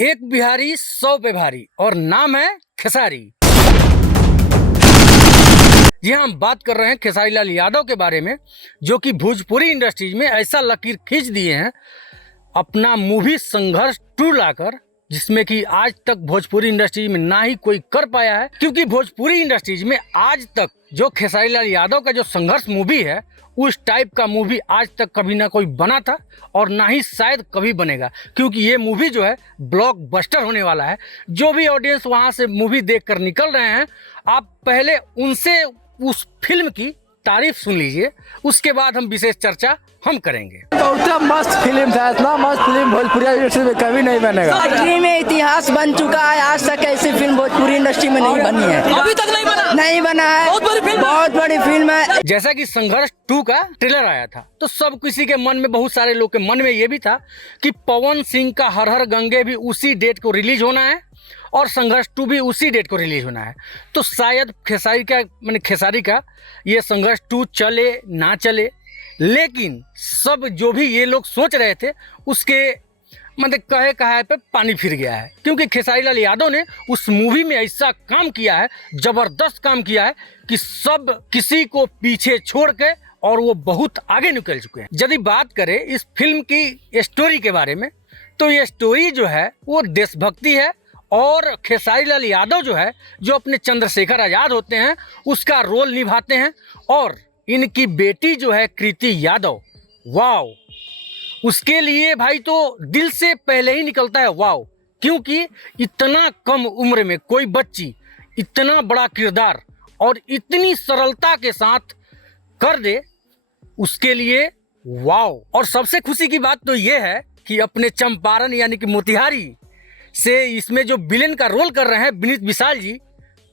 एक बिहारी 100 पे भारी और नाम है खेसारी। जी हाँ, हम बात कर रहे हैं खेसारी लाल यादव के बारे में, जो कि भोजपुरी इंडस्ट्रीज में ऐसा लकीर खींच दिए हैं अपना मूवी संघर्ष 2 लाकर, जिसमें कि आज तक भोजपुरी इंडस्ट्री में ना ही कोई कर पाया है। क्योंकि भोजपुरी इंडस्ट्रीज में आज तक जो खेसारी लाल यादव का जो संघर्ष मूवी है, उस टाइप का मूवी आज तक कभी ना कोई बना था और ना ही शायद कभी बनेगा। क्योंकि ये मूवी जो है ब्लॉकबस्टर होने वाला है। जो भी ऑडियंस वहाँ से मूवी देखकर निकल रहे हैं, आप पहले उनसे उस फिल्म की तारीफ सुन लीजिए, उसके बाद हम विशेष चर्चा हम करेंगे। बहुत मस्त फिल्म था, इतना मस्त फिल्म भोजपुरी इंडस्ट्री में कभी नहीं बनेगा। भोजपुरी में इतिहास बन चुका है, आज तक ऐसी फिल्म भोजपुरी इंडस्ट्री में नहीं बनी है, अभी तक नहीं बना है। बहुत बड़ी फिल्म है। जैसा कि संघर्ष 2 का ट्रेलर आया था, तो सब किसी के मन में, बहुत सारे लोग के मन में ये भी था कि पवन सिंह का हर हर गंगे भी उसी डेट को रिलीज होना है और संघर्ष 2 भी उसी डेट को रिलीज होना है। तो शायद खेसारी का ये संघर्ष 2 चले ना चले, लेकिन सब जो भी ये लोग सोच रहे थे उसके कहे पे पानी फिर गया है। क्योंकि खेसारी लाल यादव ने उस मूवी में ऐसा काम किया है, जबरदस्त काम किया है कि सब किसी को पीछे छोड़ के और वो बहुत आगे निकल चुके हैं। यदि बात करें इस फिल्म की स्टोरी के बारे में, तो ये स्टोरी जो है वो देशभक्ति है और खेसारी लाल यादव जो है, जो अपने चंद्रशेखर आज़ाद होते हैं, उसका रोल निभाते हैं। और इनकी बेटी जो है कृति यादव, वाव, उसके लिए भाई तो दिल से पहले ही निकलता है वाव। क्योंकि इतना कम उम्र में कोई बच्ची इतना बड़ा किरदार और इतनी सरलता के साथ कर दे, उसके लिए वाव। और सबसे खुशी की बात तो ये है कि अपने चंपारण यानी कि मोतिहारी से इसमें जो विलेन का रोल कर रहे हैं विनीत विशाल जी,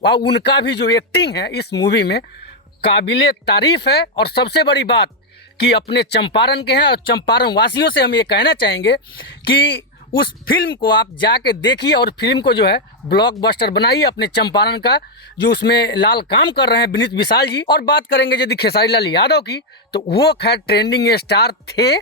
वाह, उनका भी जो एक्टिंग है इस मूवी में काबिले तारीफ है। और सबसे बड़ी बात कि अपने चंपारण के हैं और चंपारण वासियों से हम ये कहना चाहेंगे कि उस फिल्म को आप जाके देखिए और फिल्म को जो है ब्लॉकबस्टर बनाइए। अपने चंपारण का जो उसमें लाल काम कर रहे हैं विनीत विशाल जी। और बात करेंगे यदि खेसारी लाल यादव की, तो वो खैर ट्रेंडिंग स्टार थे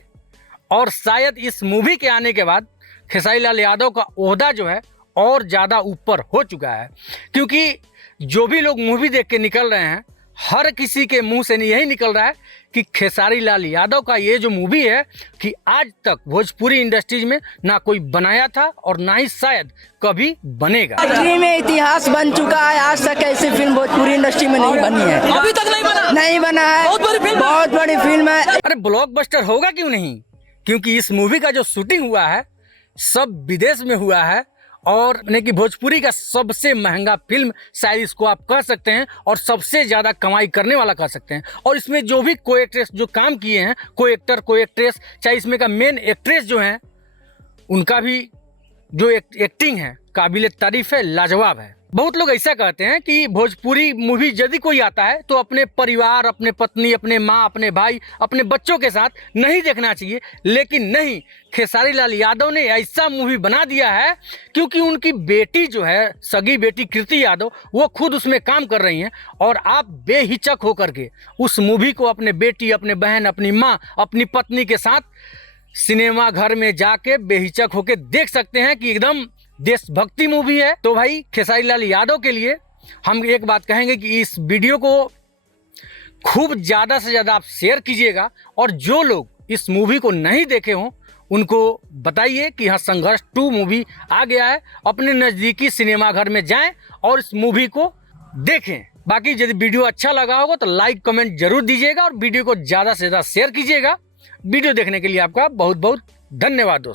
और शायद इस मूवी के आने के बाद खेसारी लाल यादव का ओहदा जो है और ज़्यादा ऊपर हो चुका है। क्योंकि जो भी लोग मूवी देख के निकल रहे हैं, हर किसी के मुंह से यही निकल रहा है कि खेसारी लाल यादव का ये जो मूवी है कि आज तक भोजपुरी इंडस्ट्रीज में ना कोई बनाया था और ना ही शायद कभी बनेगा। भोजपुरी में इतिहास बन चुका है, आज तक ऐसी फिल्म भोजपुरी इंडस्ट्री में नहीं बनी है, अभी तक नहीं बना है। बहुत बड़ी फिल्म है। अरे ब्लॉकबस्टर होगा क्यों नहीं? क्योंकि इस मूवी का जो शूटिंग हुआ है सब विदेश में हुआ है और कि भोजपुरी का सबसे महंगा फिल्म शायद इसको आप कह सकते हैं और सबसे ज़्यादा कमाई करने वाला कह सकते हैं। और इसमें जो भी को एक्ट्रेस जो काम किए हैं, को एक्टर को एक्ट्रेस, चाहे इसमें का मेन एक्ट्रेस जो हैं, उनका भी जो एक्टिंग है काबिले तारीफ है, लाजवाब है। बहुत लोग ऐसा कहते हैं कि भोजपुरी मूवी यदि कोई आता है तो अपने परिवार, अपने पत्नी, अपने माँ, अपने भाई, अपने बच्चों के साथ नहीं देखना चाहिए। लेकिन नहीं, खेसारी लाल यादव ने ऐसा मूवी बना दिया है क्योंकि उनकी बेटी जो है, सगी बेटी कृति यादव, वो खुद उसमें काम कर रही हैं। और आप बेहिचक होकर के उस मूवी को अपने बेटी, अपने बहन, अपनी माँ, अपनी पत्नी के साथ सिनेमा घर में जाके बेहिचक होके देख सकते हैं कि एकदम देशभक्ति मूवी है। तो भाई खेसारी लाल यादव के लिए हम एक बात कहेंगे कि इस वीडियो को खूब ज़्यादा से ज़्यादा आप शेयर कीजिएगा और जो लोग इस मूवी को नहीं देखे हों उनको बताइए कि हाँ, संघर्ष 2 मूवी आ गया है। अपने नज़दीकी सिनेमा घर में जाएं और इस मूवी को देखें। बाकी यदि वीडियो अच्छा लगा होगा तो लाइक कमेंट जरूर दीजिएगा और वीडियो को ज़्यादा से ज़्यादा शेयर कीजिएगा। वीडियो देखने के लिए आपका बहुत बहुत धन्यवाद दोस्तों।